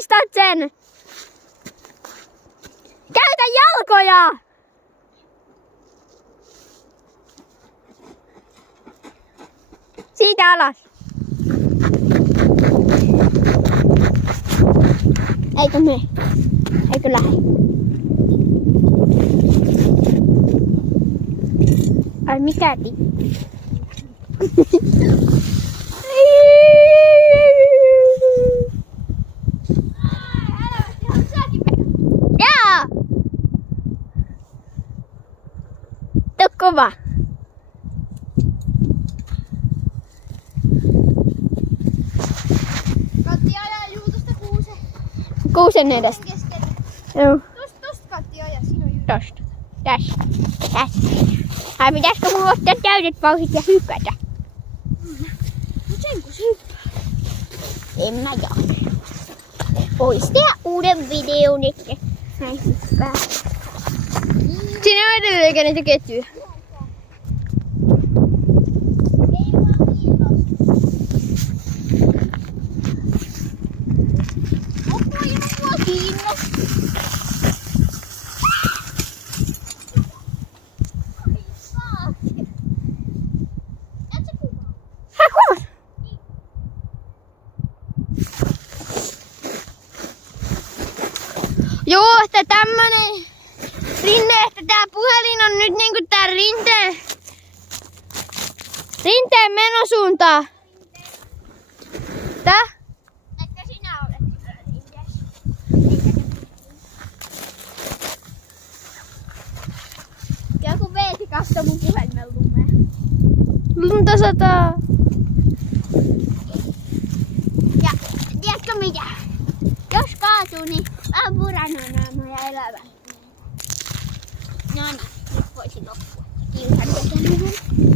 pistät sen? Käytä jalkoja! Siitä alas. Eikö mene? Eikö lähde? Ai mikä Jaa! Tuu kova. Katti ajaa juu tosta Kuusen edestä. keskelle. Joo. Tosta Katti ajaa, siinä on juu. Tosta. Tässä. Ai pitäisikö mun ottaa täydet vauhdit ja hypätä? Mut sen kun se hyppää. En mä jaksa. Vois tehdä uuden videon, että näin hyppää. Siinä on edelleen niitä ketjuja. Ei vaan kiitos. Onko ihan mua kiinnostaa? Joo, että tämmönen rinne, että tää puhelin on nyt niinku tää rinteen menosuunta. Tää? Ehkä sinä olet rinteessä. Joku veeti katsoi mun puhelimen lumeen. Lunta sataa. Ja tiedätkö mitä? Jos kaatuu, niin vaan purananaamoja elävä. No niin, nyt voisin loppua. Kiusan tekeminen.